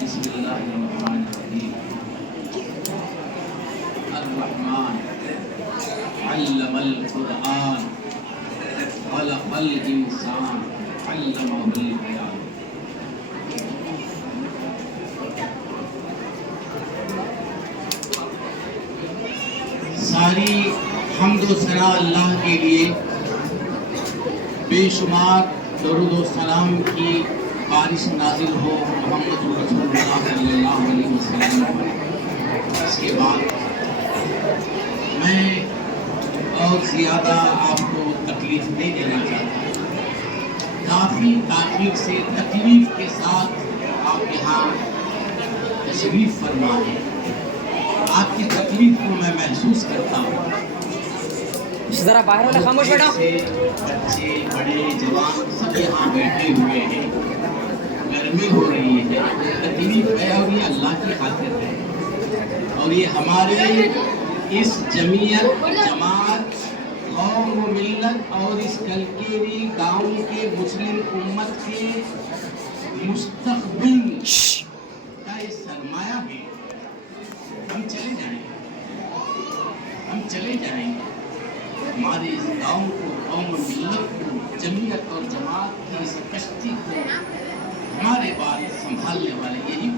بسم اللہ الرحمن الرحیم الرحمن علم القرآن خلق الانسان علمہ البیان. ساری حمد و ثنا اللہ کے لیے، بے شمار درود و سلام کی بارش نازل ہو محمد رسول اللہ صلی اللہ علیہ وسلم. اس کے بعد میں اور زیادہ آپ کو تکلیف نہیں دینا چاہتا. کافی تاخیر سے تکلیف کے ساتھ آپ یہاں تشریف فرما ہیں. آپ کی تکلیف کو میں محسوس کرتا ہوں. ذرا باہر والے خاموش بیٹھو. بچے بڑے جوان سب یہاں بیٹھے ہوئے ہیں. گرمی ہو رہی ہے، تکلیف ہے، اور یہ اللہ کی خاطر ہے. اور یہ ہمارے اس جمعیت، جماعت، قوم و ملت اور اس کلکیری گاؤں کے مسلم امت کے مستقبل کا یہ سرمایہ ہے. ہم چلے جائیں گے، ہم چلے جائیں گے. ہمارے اس گاؤں کو، قوم و ملت کو، جمعیت اور جماعت کی اس کشتی کو ہمارے بعد سنبھالنے والے یہی.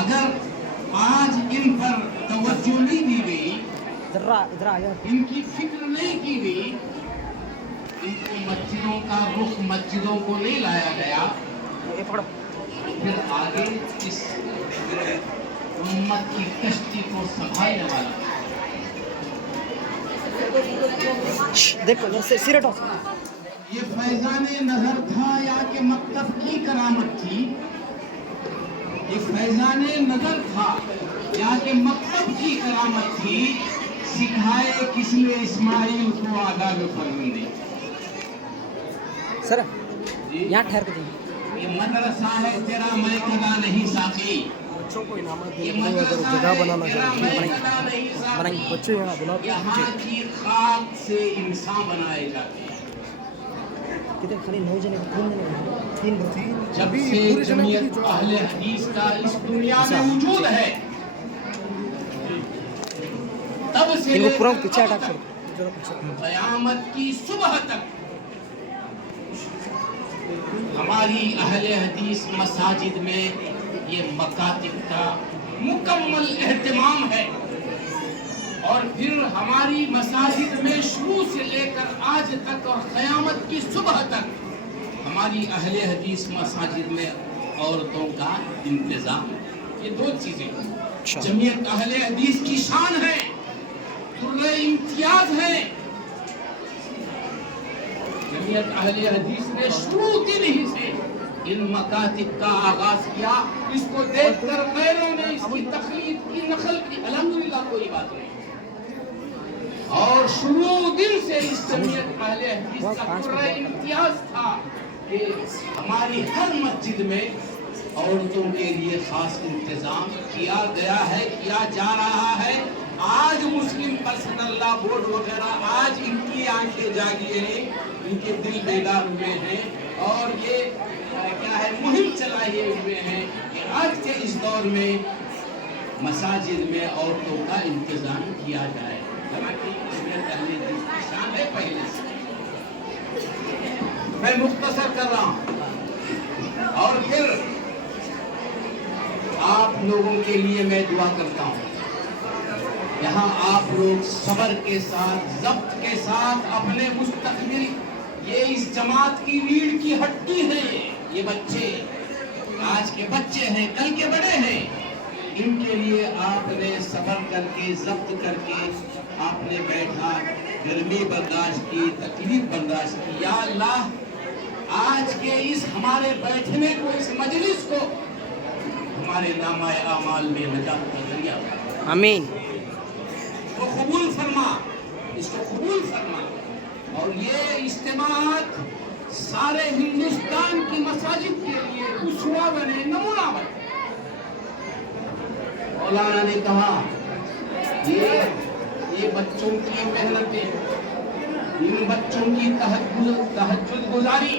اگر آج ان پر توجہ نہیں دی گئی، ان کی فکر نہیں کی گئی، ان کو مسجدوں کا رخ مسجدوں کو نہیں لایا گیا، پھر آگے اس امت کی کشتی کو سنبھالنے والا یہ فیضان نظر تھا یا کہ مکتب کی کرامت تھی؟ یہ فیضان نظر تھا یا کہ مکتب کی کرامت تھی؟ سکھائے کس نے اسماعیل کو آداب فرزندی؟ سر یہاں ٹھہر کے دیجیے. یہ مدرسہ ہے تیرا، میں کدا نہیں ساقی. یہ مدرسہ ہے تیرا، میں کدا نہیں ساقی. یہاں کی خاک سے انسان بنائے جاتے ہیں. جب سے جمعیت اہل حدیث کا اس دنیا میں وجود ہے، تب سے قیامت کی صبح تک ہماری اہل حدیث مساجد میں یہ مکاتب کا مکمل اہتمام ہے. اور پھر ہماری مساجد میں شروع سے لے کر آج تک اور قیامت کی صبح تک ہماری اہل حدیث مساجد میں عورتوں کا انتظام. یہ دو چیزیں جمعیت اہل حدیث کی شان ہے، درجہ امتیاز ہے. جمعیت اہل حدیث نے شروع دن ہی سے ان مکاتب کا آغاز کیا. اس کو دیکھ کر غیروں نے اس کی تخلیق کی، نقل کی. الحمدللہ کوئی بات نہیں. اور شروع دن سے اس جمعیت اہل حدیث کا درجہ امتیاز تھا کہ ہماری ہر مسجد میں عورتوں کے لیے خاص انتظام کیا گیا ہے، کیا جا رہا ہے. آج مسلم پرسنل لا بورڈ وغیرہ آج ان کی آنکھیں جاگی ہیں، ان کے دل بیدار ہوئے ہیں، اور یہ کیا ہے مہم چلائے ہوئے ہیں کہ آج کے اس دور میں مساجد میں عورتوں کا انتظام کیا جائے. شان ہے پہلے سے. میں مختصر کر رہا ہوں اور پھر آپ لوگوں کے لیے میں دعا کرتا ہوں. یہاں آپ لوگ صبر کے ساتھ، ضبط کے ساتھ اپنے مستقبل، یہ اس جماعت کی ریڑھ کی ہڈی ہے. یہ بچے آج کے بچے ہیں، کل کے بڑے ہیں. ان کے لیے آپ نے صبر کر کے، ضبط کر کے آپ نے بیٹھا، گرمی برداشت کی، تکلیف برداشت کی. یا اللہ آج کے اس ہمارے بیٹھنے کو، اس مجلس کو ہمارے نامہ اعمال میں نجات کا ذریعہ بنا. آمین. اس کو قبول فرما، اس کو قبول فرما. اور یہ اجتماعات سارے ہندوستان کی مساجد کے لیے اسوہ بنے، نمونہ بنے. مولانا نے کہا یہ بچوں کی محنتیں، ان بچوں کی تہجد گزاری،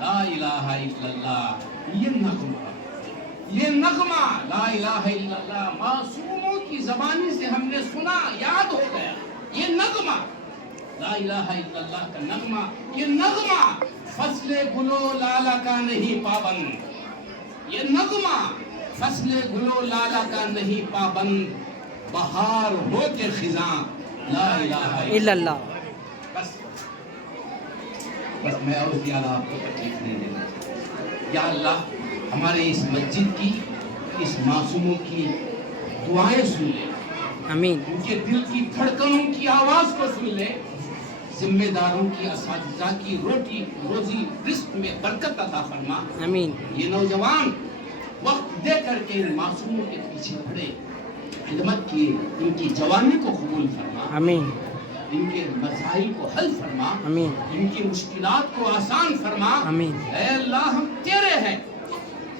لا الہ الا اللہ، یہ نغمہ لا الہ الا اللہ معصوموں کی زبانی سے ہم نے سنا، یاد ہو گیا. یہ نغمہ لا الہ الا اللہ کا نغمہ، یہ نغمہ فصل گلو لالا کا نہیں پابند، یہ نغمہ فصل گلو لالا کا نہیں پابند، بہار ہو کے خزاں لا الہ الا اللہ. بس میں اور زیادہ آپ کو تکلیف نہیں دینا چاہتا. یا اللہ ہمارے اس مسجد کی، اس معصوموں کی دعائیں سن لے، آمین. ان کے دل کی دھڑکنوں کی آواز کو سن لے. ذمہ داروں کی، اساتذہ کی روزی رزق میں برکت عطا فرما. آمین. یہ نوجوان وقت دے کر کے ان معصوموں کے پیچھے پڑے، خدمت کی، ان کی جوانی کو قبول فرما. آمین. ان کے مسائل کو حل فرما. آمین. ان کی مشکلات کو آسان فرما. آمین. اے اللہ ہم تیرے ہیں،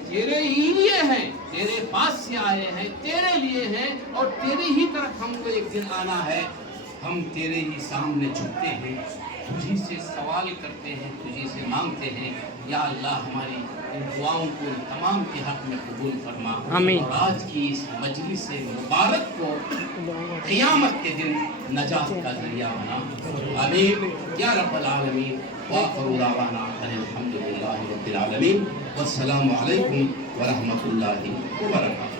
تیرے ہی لیے ہیں، تیرے پاس سے آئے ہیں، تیرے لیے ہیں، اور تیرے ہی طرف ہم کو ایک دن آنا ہے. ہم تیرے ہی سامنے جھکتے ہیں، تجھی سے سوال کرتے ہیں، تجھی سے مانگتے ہیں. یا اللہ ہماری ان دعاؤں کو تمام کے حق میں قبول فرما. آمین. اور آج کی اس مجلس مبارک کو قیامت کے دن نجات کا ذریعہ بنا. آمین یا رب العالمین. وآخر دعوانا ان الحمد للہ رب العالمین. والسلام علیکم ورحمۃ اللہ وبرکاتہ.